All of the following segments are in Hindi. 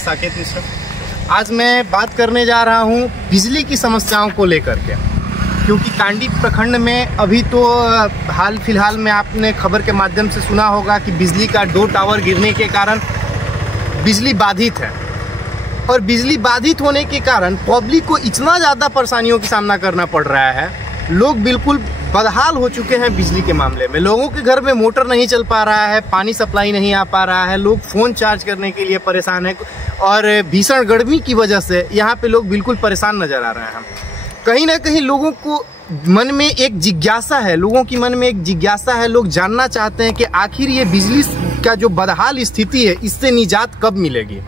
साकेत मिश्रा। आज मैं बात करने जा रहा हूँ बिजली की समस्याओं को लेकर के, क्योंकि कांडी प्रखंड में अभी तो हाल फिलहाल में आपने खबर के माध्यम से सुना होगा कि बिजली का 2 टावर गिरने के कारण बिजली बाधित है। और बिजली बाधित होने के कारण पब्लिक को इतना ज़्यादा परेशानियों का सामना करना पड़ रहा है, लोग बिल्कुल बदहाल हो चुके हैं बिजली के मामले में। लोगों के घर में मोटर नहीं चल पा रहा है, पानी सप्लाई नहीं आ पा रहा है, लोग फ़ोन चार्ज करने के लिए परेशान हैं और भीषण गर्मी की वजह से यहाँ पे लोग बिल्कुल परेशान नज़र आ रहे हैं। कहीं ना कहीं लोगों को मन में एक जिज्ञासा है, लोग जानना चाहते हैं कि आखिर ये बिजली का जो बदहाल स्थिति है इससे निजात कब मिलेगी।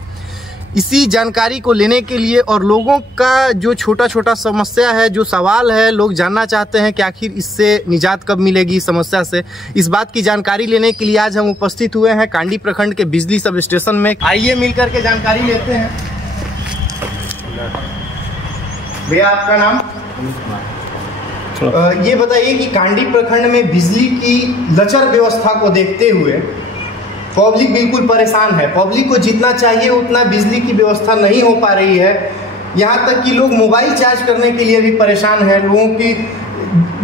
इसी जानकारी को लेने के लिए और लोगों का जो छोटा समस्या है, जो सवाल है, लोग जानना चाहते हैं कि आखिर इससे निजात कब मिलेगी इस समस्या से। इस बात की जानकारी लेने के लिए आज हम उपस्थित हुए हैं कांडी प्रखंड के बिजली सब स्टेशन में। आइए मिलकर के जानकारी लेते हैं। भैया आपका नाम? ये बताइए कि कांडी प्रखंड में बिजली की लचर व्यवस्था को देखते हुए पब्लिक बिल्कुल परेशान है। पब्लिक को जितना चाहिए उतना बिजली की व्यवस्था नहीं हो पा रही है। यहाँ तक कि लोग मोबाइल चार्ज करने के लिए भी परेशान हैं। लोगों की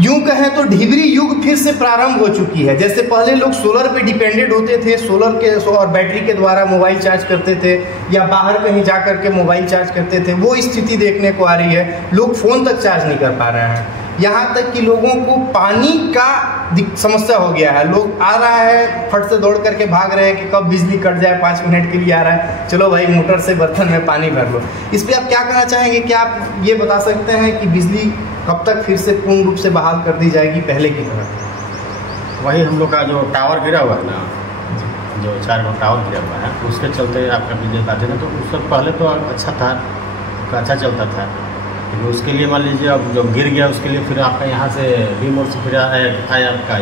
यूं कहें तो ढिबरी युग फिर से प्रारंभ हो चुकी है। जैसे पहले लोग सोलर पे डिपेंडेंट होते थे, सोलर के और बैटरी के द्वारा मोबाइल चार्ज करते थे या बाहर कहीं जा करके मोबाइल चार्ज करते थे, वो स्थिति देखने को आ रही है। लोग फ़ोन तक चार्ज नहीं कर पा रहे हैं। यहाँ तक कि लोगों को पानी का समस्या हो गया है। लोग आ रहा है, फट से दौड़ करके भाग रहे हैं कि कब बिजली कट जाए, 5 मिनट के लिए आ रहा है, चलो भाई मोटर से बर्तन में पानी भर लो। इस पर आप क्या कहना चाहेंगे? क्या आप ये बता सकते हैं कि बिजली कब तक फिर से पूर्ण रूप से बहाल कर दी जाएगी पहले की तरह? वही हम लोग का जो टावर गिरा हुआ है ना, जो 4 टावर गिरा हुआ है, उसके चलते आपका बिजली बाधित है। तो उससे पहले तो अच्छा था, अच्छा चलता था। तो उसके लिए मान लीजिए अब जो गिर गया उसके लिए फिर आपका यहाँ से रिमोट से फिर आया आपका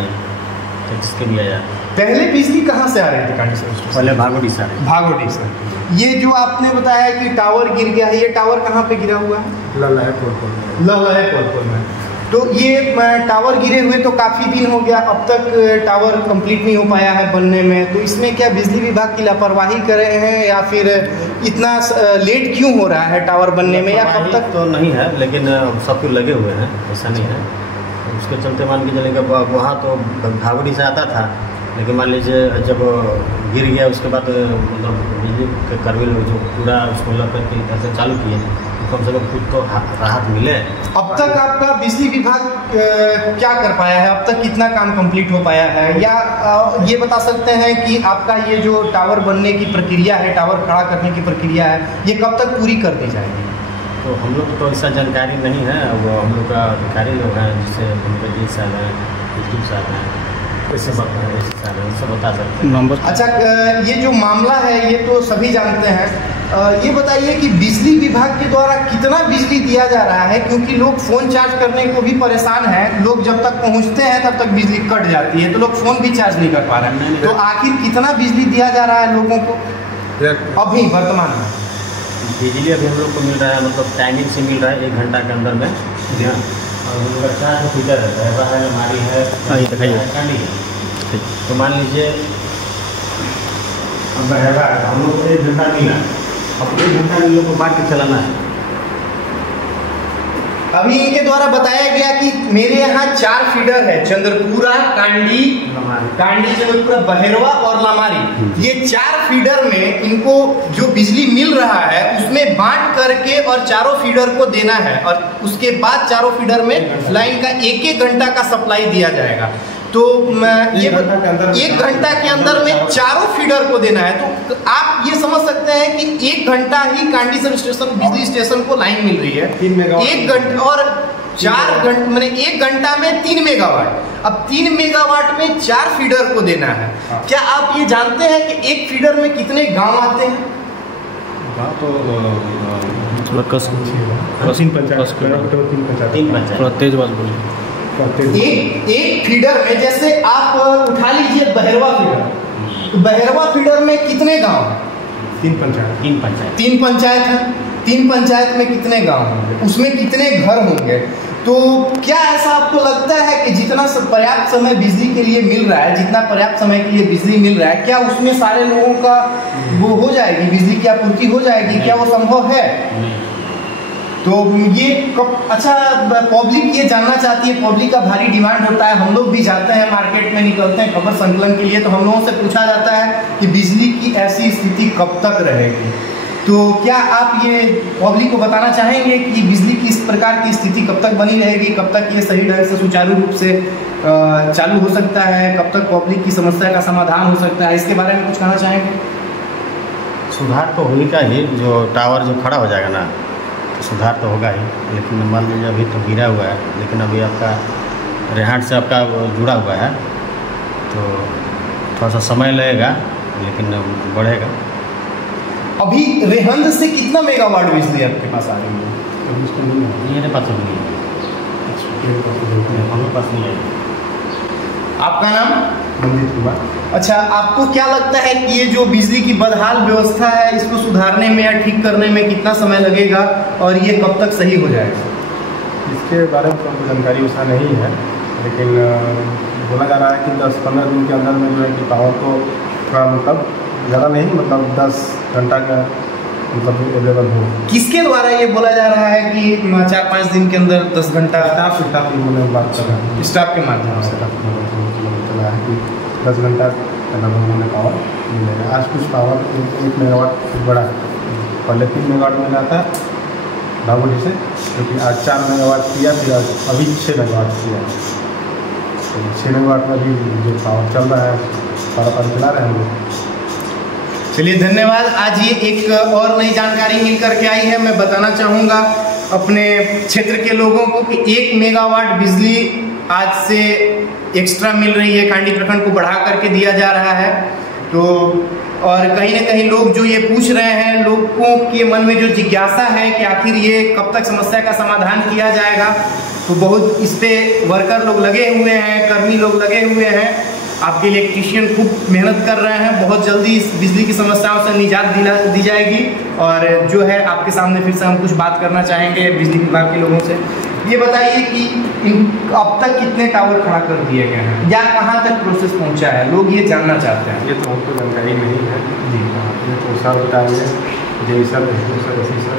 जिसके लिए आया। पहले बिजली कहाँ से आ रही थी कांडी से? पहले भागोटी से। भागोटी से। ये जो आपने बताया कि टावर गिर गया है, ये टावर कहाँ पे गिरा हुआ है? लहलाए पोलपुर में। तो ये टावर गिरे हुए तो काफ़ी दिन हो गया, अब तक टावर कंप्लीट नहीं हो पाया है बनने में। तो इसमें क्या बिजली विभाग की लापरवाही कर रहे हैं या फिर इतना लेट क्यों हो रहा है टावर बनने में, या कब तक? तो नहीं है, लेकिन सब कुछ लगे हुए हैं, ऐसा नहीं है। उसके चलते मान के चलेंगे वहाँ तो भागोटी से आता था, लेकिन मान लीजिए जब गिर गया उसके बाद मतलब बिजली के कर्मी लोग जो पूरा उसको लग के इधर से चालू किए, कम से कम कुछ तो राहत मिले। अब तक आपका बिजली विभाग क्या कर पाया है? अब तक कितना काम कंप्लीट हो पाया है? या ये बता सकते हैं कि आपका ये जो टावर बनने की प्रक्रिया है, टावर खड़ा करने की प्रक्रिया है, ये कब तक पूरी कर दी जाएगी? तो हम लोग को तो ऐसा जानकारी नहीं है। वो हम लोग का अधिकारी लोग हैं, जिससे उनके जी साहब हैं, यूट्यूब साहब हैं, ऐसे बता सकते हैं। अच्छा, ये जो मामला है ये तो सभी जानते हैं। ये बताइए कि बिजली विभाग के द्वारा कितना बिजली दिया जा रहा है, क्योंकि लोग फ़ोन चार्ज करने को भी परेशान हैं। लोग जब तक पहुंचते हैं तब तक बिजली कट जाती है, तो लोग फ़ोन भी चार्ज नहीं कर पा रहे हैं। तो आखिर कितना बिजली दिया जा रहा है लोगों को अभी वर्तमान में? बिजली अभी हम लोग को मिल रहा है, मतलब टाइमिंग से मिल रहा है 1 घंटा के अंदर में। और हम लोग का 4 फीडर है, हमारी है कांडी है। तो मान लीजिए अब हम लोग को 1 घंटा मिला, अब 1 घंटा में लोग को बांट के चलाना है। अभी इनके द्वारा बताया गया कि मेरे यहाँ 4 फीडर है, चंद्रपुरा, कांडी, चंद्रपुरा, बहेरवा और लामारी। ये 4 फीडर में इनको जो बिजली मिल रहा है उसमें बांट करके और 4 फीडर को देना है, और उसके बाद 4 फीडर में लाइन का 1-1 घंटा का सप्लाई दिया जाएगा। तो ये 1 घंटा के अंदर में 4 फीडर को देना है। तो आप ये समझ सकते हैं कि 1 घंटा ही कांडी सब स्टेशन बिजली स्टेशन को लाइन मिल रही है। 1 घंटा और 4 घंटे मैंने 1 घंटा में 3 मेगावाट। अब 3 मेगावाट में 4 फीडर को देना है। क्या आप ये जानते हैं कि 1 फीडर में कितने गांव आते हैं? एक फीडर में जैसे आप उठा लीजिए बहेरवा फीडर, तो बहेरवा फीडर में कितने गांव? 3 पंचायत। 3 पंचायत है। 3 पंचायत में कितने गांव होंगे, उसमें कितने घर होंगे? तो क्या ऐसा आपको लगता है कि जितना पर्याप्त समय बिजली के लिए मिल रहा है, जितना पर्याप्त समय के लिए बिजली मिल रहा है, क्या उसमें सारे लोगों का वो हो जाएगी, बिजली की आपूर्ति हो जाएगी, क्या वो संभव है? तो ये अच्छा, पब्लिक ये जानना चाहती है, पब्लिक का भारी डिमांड होता है। हम लोग भी जाते हैं मार्केट में, निकलते हैं खबर संकलन के लिए, तो हम लोगों से पूछा जाता है कि बिजली की ऐसी स्थिति कब तक रहेगी। तो क्या आप ये पब्लिक को बताना चाहेंगे कि बिजली की इस प्रकार की स्थिति कब तक बनी रहेगी, कब तक ये सही ढंग से सुचारू रूप से चालू हो सकता है, कब तक पब्लिक की समस्या का समाधान हो सकता है, इसके बारे में कुछ कहना चाहेंगे? सुधार तो होगा ही, जो टावर जो खड़ा हो जाएगा ना, तो सुधार तो होगा ही। लेकिन मान लीजिए अभी तो गिरा हुआ है, लेकिन अभी आपका रेहाट से आपका जुड़ा हुआ है, तो थोड़ा सा समय लगेगा, लेकिन बढ़ेगा। अभी रेहंद से कितना मेगावाट बिजली आपके पास आ रही है? मेरे पास नहीं है, हमारे पास नहीं है। आपका नाम? मंदिर कुमार। अच्छा, आपको क्या लगता है कि ये जो बिजली की बदहाल व्यवस्था है, इसको सुधारने में या ठीक करने में कितना समय लगेगा और ये कब तक सही हो जाएगा? इसके बारे में हमको जानकारी उसका नहीं है, लेकिन बोला जा रहा है कि 10-15 दिन के अंदर में जो है कि पावर को थोड़ा मतलब ज़्यादा नहीं, मतलब 10 घंटा का मतलब अवेलेबल हो। किसके द्वारा ये बोला जा रहा है कि 4-5 दिन के अंदर 10 घंटा? स्टाफ बात कर रहे हैं, स्टाफ के माध्यम से चला है कि 10 घंटा लोगों ने पावर मिलेगा। आज कुछ पावर 1 मेगावाट बड़ा है, पहले 3 मेगावाट मिल रहा था भागोली से, क्योंकि आज 4 मेगावाट किया, फिर अभी 6 मेगावाट किया। तो 6 मेगावाट में अभी जो पावर चल रहा है सारा पानी चला रहे हैं हम लोग। चलिए, धन्यवाद। आज ये एक और नई जानकारी मिल करके आई है। मैं बताना चाहूँगा अपने क्षेत्र के लोगों को कि 1 मेगावाट बिजली आज से एक्स्ट्रा मिल रही है, कांडी प्रखंड को बढ़ा करके दिया जा रहा है। तो और कहीं ना कहीं लोग जो ये पूछ रहे हैं, लोगों के मन में जो जिज्ञासा है कि आखिर ये कब तक समस्या का समाधान किया जाएगा, तो बहुत इस पे वर्कर लोग लगे हुए हैं, कर्मी लोग लगे हुए हैं, आपके इलेक्ट्रीशियन खूब मेहनत कर रहे हैं। बहुत जल्दी इस बिजली की समस्याओं से निजात दी जाएगी। और जो है आपके सामने फिर से हम कुछ बात करना चाहेंगे बिजली विभाग के लोगों से। ये बताइए कि अब तक कितने टावर खड़ा कर दिए गए हैं या कहाँ तक प्रोसेस पहुँचा है, लोग ये जानना चाहते हैं। ये तो हमको जानकारी नहीं है जी, ये तो सर बताएंगे, जय सर, ऐसी सर।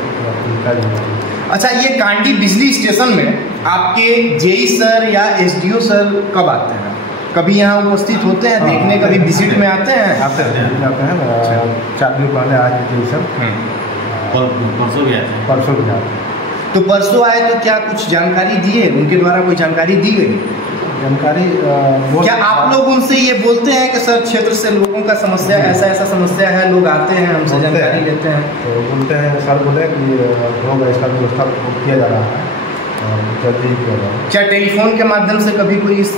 अच्छा, ये कांडी बिजली स्टेशन में आपके जेई सर या एसडीओ सर कब आते हैं? कभी यहाँ उपस्थित होते हैं देखने, कभी विजिट में आते हैं? आते हैं 4 दिन पहले आज जेई सर, परसों भी आते हैं। परसों भी आते हैं। तो परसों आए तो क्या कुछ जानकारी दिए, उनके द्वारा कोई जानकारी दी गई? जानकारी क्या आप लोग उनसे ये बोलते हैं कि सर क्षेत्र से लोगों का समस्या ऐसा समस्या है, लोग आते हैं हमसे जानकारी लेते हैं? तो बोलते हैं, सर बोले कि होगा, इसका व्यवस्था किया जा रहा है, जल्दी ही किया जाएगा। क्या टेलीफोन के माध्यम से कभी कोई इस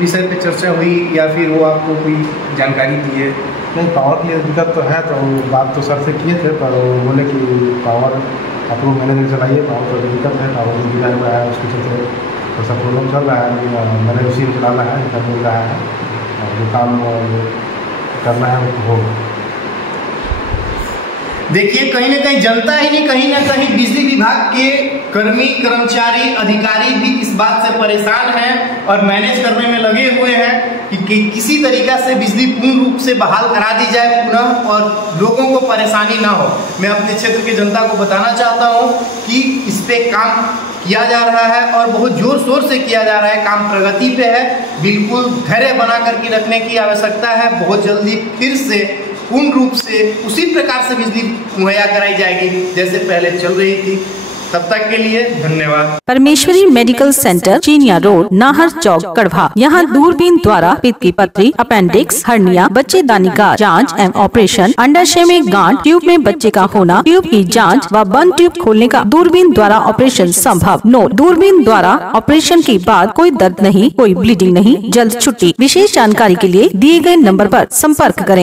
विषय पे चर्चा हुई या फिर वो आपको कोई जानकारी दी है? नहीं, पावर की दिक्कत तो है, तो बात तो सर से किए थे, पर वो बोले कि पावर आप लोग मैनेजर चलाइए, पावर तो दिक्कत है, पावर गिरा हुआ है, उसके चलते तो सब प्रॉब्लम चल रहा है, मैंने उसी में चलाना है, इधर मिल रहा है, और जो काम करना है वो होगा। देखिए, कहीं ना कहीं जनता ही नहीं, कहीं ना कहीं बिजली विभाग के कर्मी, कर्मचारी, अधिकारी भी इस बात से परेशान हैं और मैनेज करने में लगे हुए हैं कि किसी तरीका से बिजली पूर्ण रूप से बहाल करा दी जाए पुनः और लोगों को परेशानी ना हो। मैं अपने क्षेत्र की जनता को बताना चाहता हूं कि इस पे काम किया जा रहा है और बहुत जोर शोर से किया जा रहा है, काम प्रगति पे है। बिल्कुल धैर्य बना करके रखने की आवश्यकता है। बहुत जल्दी फिर से पूर्ण रूप से उसी प्रकार से बिजली मुहैया कराई जाएगी जैसे पहले चल रही थी। तब तक के लिए धन्यवाद। परमेश्वरी मेडिकल सेंटर, चिनिया रोड, नाहर चौक, गढ़वा। यहाँ दूरबीन द्वारा पित्त की पथरी, अपेंडिक्स, हर्निया, बच्चेदानी का जांच एवं ऑपरेशन, अंडाशय में गांठ, ट्यूब में बच्चे का होना, ट्यूब की जांच व बंद ट्यूब खोलने का दूरबीन द्वारा ऑपरेशन संभव। नोट: दूरबीन द्वारा ऑपरेशन के बाद कोई दर्द नहीं, कोई ब्लीडिंग नहीं, जल्द छुट्टी। विशेष जानकारी के लिए दिए गए नंबर पर संपर्क करें।